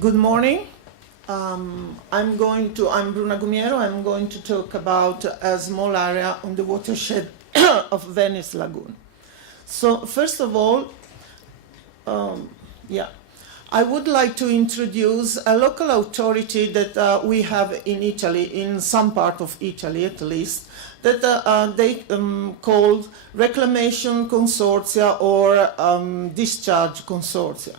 Good morning. I'm Bruna Gumiero. I'm going to talk about a small area on the watershed of Venice Lagoon. So first of all, I would like to introduce a local authority that we have in Italy, in some part of Italy at least, that they called reclamation consortia or discharge consortia.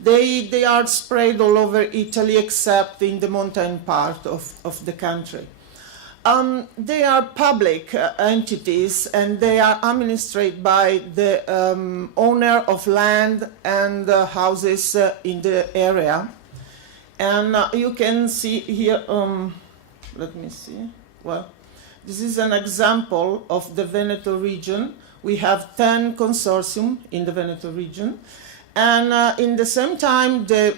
They are spread all over Italy except in the mountain part of the country. They are public entities and they are administered by the owner of land and houses in the area. And you can see here, let me see, well, this is an example of the Veneto region. We have 10 consortium in the Veneto region. And in the same time, the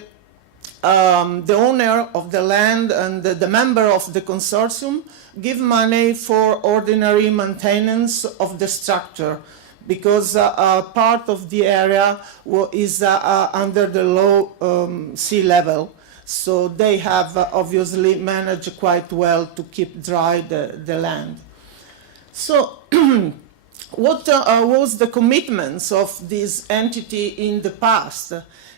owner of the land and the member of the consortium give money for ordinary maintenance of the structure because part of the area is under the low sea level. So they have obviously managed quite well to keep dry the land. So what was the commitments of this entity in the past?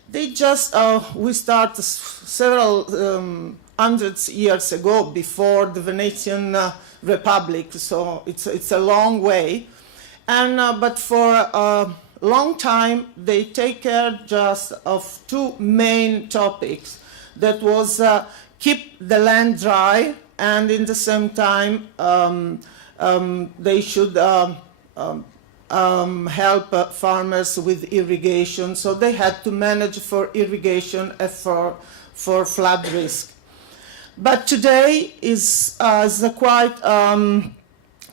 They just, we started several hundreds years ago before the Venetian Republic, so it's a long way. And, but for a long time, they take care just of two main topics. That was keep the land dry, and in the same time, they should help farmers with irrigation, so they had to manage for irrigation and for flood risk. But today is quite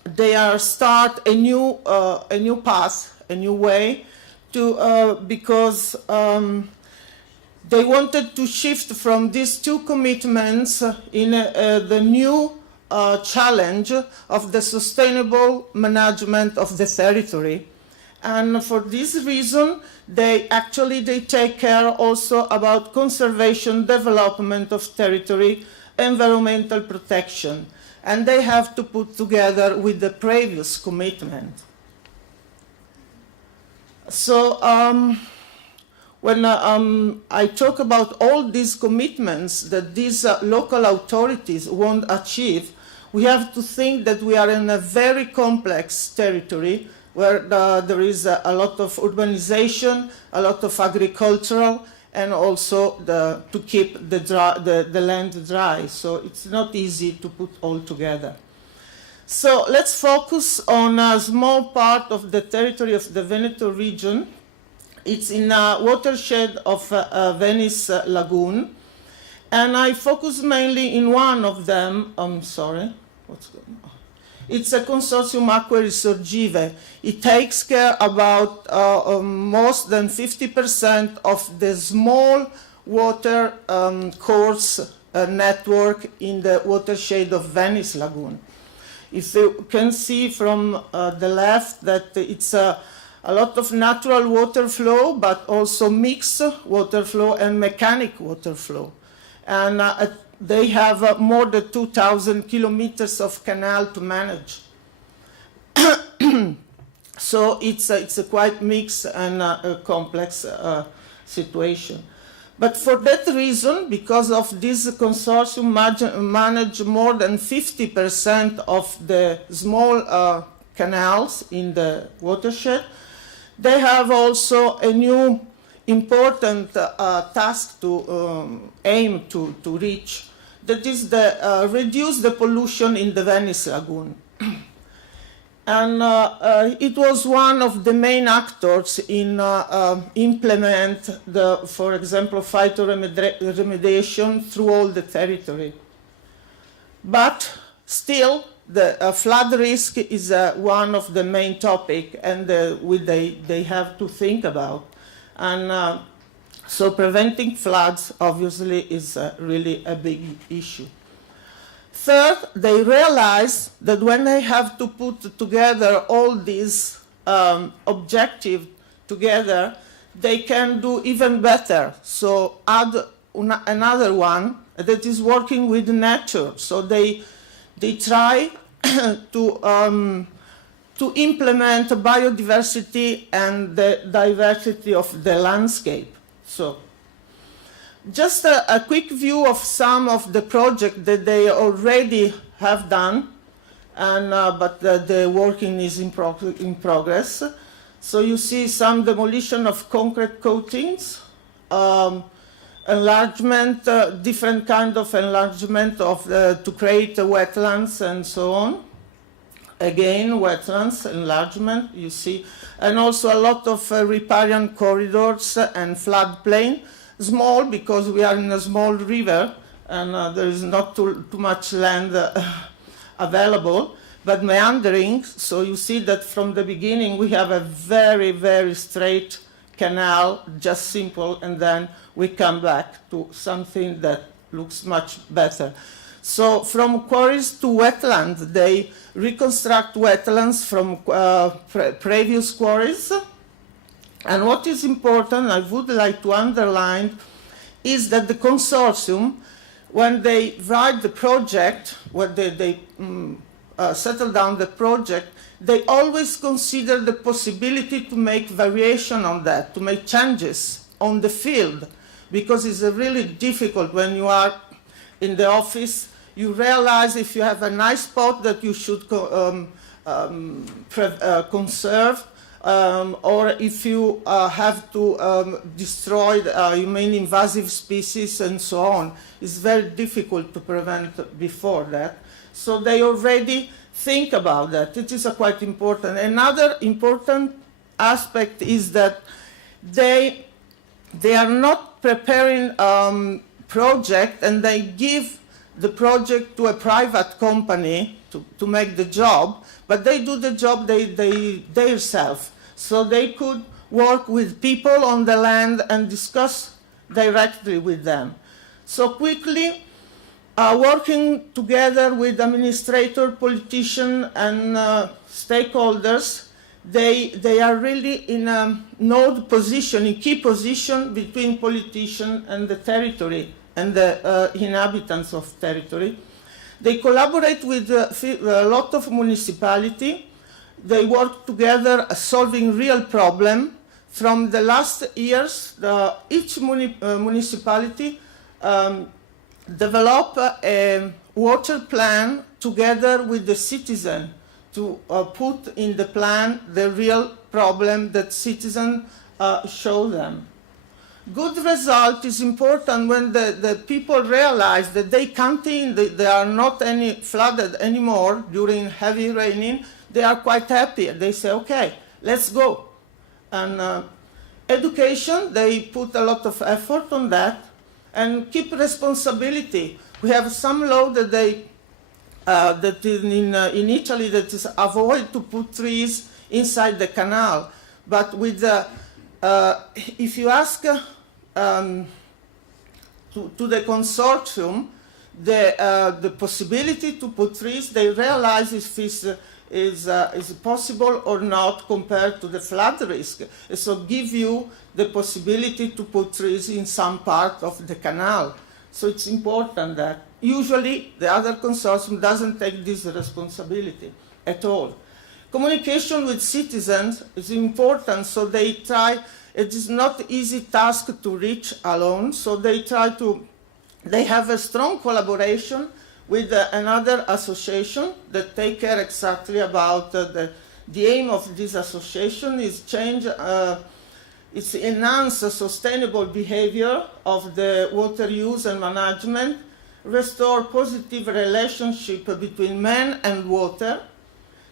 they are start a new path, a new way to because they wanted to shift from these two commitments in the new challenge of the sustainable management of the territory. And for this reason, they take care also about conservation, development of territory, environmental protection. And they have to put together with the previous commitment. So when I talk about all these commitments that these local authorities won't achieve, we have to think that we are in a very complex territory where there is a lot of urbanization, a lot of agricultural, and also to keep the land dry. So it's not easy to put all together. So let's focus on a small part of the territory of the Veneto region. It's in a watershed of Venice Lagoon. And I focus mainly in one of them. I'm sorry, what's going on? It's a consortium Acque Risorgive. It takes care about more than 50% of the small water course network in the watershed of Venice Lagoon. If you can see from the left that it's a lot of natural water flow, but also mixed water flow and mechanic water flow. And they have more than 2,000 kilometers of canal to manage. So it's a quite mixed and complex situation. But for that reason, because of this consortium manage more than 50% of the small canals in the watershed, they have also a new important task to aim to reach, that is the reduce the pollution in the Venice Lagoon. And it was one of the main actors in implement for example, phytoremediation through all the territory. But still, the flood risk is one of the main topic, and they have to think about. And so preventing floods, obviously, is really a big issue. Third, they realize that when they have to put together all these objectives together, they can do even better. So add another one that is working with nature. So they try to implement biodiversity and the diversity of the landscape. So just a quick view of some of the projects that they already have done, and but the working is in progress. So you see some demolition of concrete coatings, enlargement, different kind of enlargement of to create wetlands and so on. Again, wetlands enlargement, you see, and also a lot of riparian corridors and floodplain. Small because we are in a small river and there is not too much land available, but meandering. So you see that from the beginning we have a very, very straight canal, just simple, and then we come back to something that looks much better. So from quarries to wetlands, they reconstruct wetlands from previous quarries. And what is important, I would like to underline, is that the consortium, when they write the project, when they settle down the project, they always consider the possibility to make variation on that, to make changes on the field, because it's really difficult when you are in the office. You realize if you have a nice spot that you should conserve, or if you have to destroy, you mean invasive species and so on. It's very difficult to prevent before that. So they already think about that. It is quite important. Another important aspect is that they are not preparing project and they give the project to a private company to make the job, but they do the job themselves. So they could work with people on the land and discuss directly with them. So quickly, working together with administrator, politician, and stakeholders, they are really in a node position, in key position between politician and the territory and the inhabitants of territory. They collaborate with a lot of municipality. They work together solving real problem. From the last years, each municipality develop a water plan together with the citizen to put in the plan the real problem that citizens show them. Good result is important when the people realize that they can't they are not flooded anymore during heavy raining. They are quite happy. They say, okay, let's go. And education, they put a lot of effort on that and keep responsibility. We have some law that that in Italy that is avoid to put trees inside the canal. But with if you ask to the consortium the possibility to put trees, they realize if this is possible or not compared to the flood risk. So give you the possibility to put trees in some part of the canal. So it's important that usually the other consortium doesn't take this responsibility at all. Communication with citizens is important, so they try. It is not easy task to reach alone, so they have a strong collaboration with another association that take care exactly about the aim of this association is change, it's enhance the sustainable behavior of the water use and management, restore positive relationship between man and water,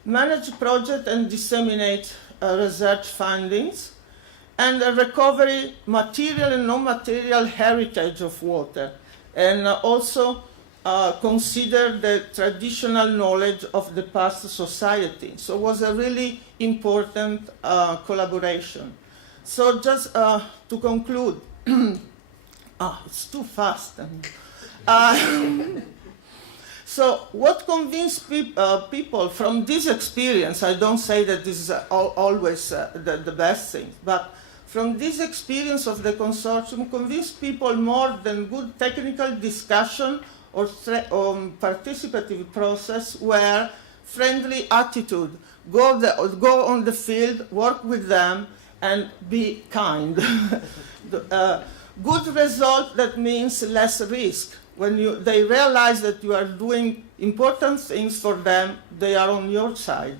manage project and disseminate research findings, and recovery material and non-material heritage of water, and also consider the traditional knowledge of the past society. So it was a really important collaboration. So just to conclude, it's too fast. So what convinced people from this experience, I don't say that this is always the best thing, but From this experience of the consortium, convince people more than good technical discussion or participative process where friendly attitude, go on the field, work with them, and be kind. Good result, that means less risk. When they realize that you are doing important things for them, they are on your side.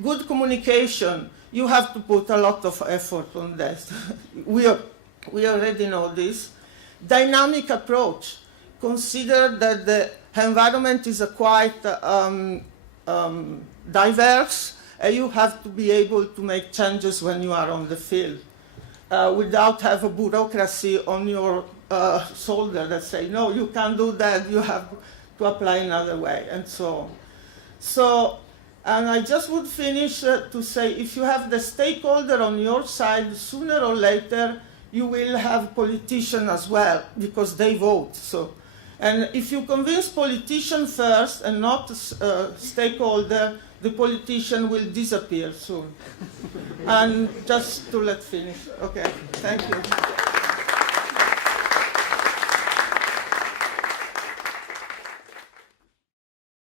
Good communication, you have to put a lot of effort on that. we already know this. Dynamic approach, consider that the environment is quite diverse, and you have to be able to make changes when you are on the field without have a bureaucracy on your shoulder that say, no, you can't do that, you have to apply another way, and so on. And I just would finish to say, if you have the stakeholder on your side, sooner or later, you will have politicians as well, because they vote. And if you convince politicians first and not stakeholder, the politician will disappear soon. And just to let finish. Okay, thank you.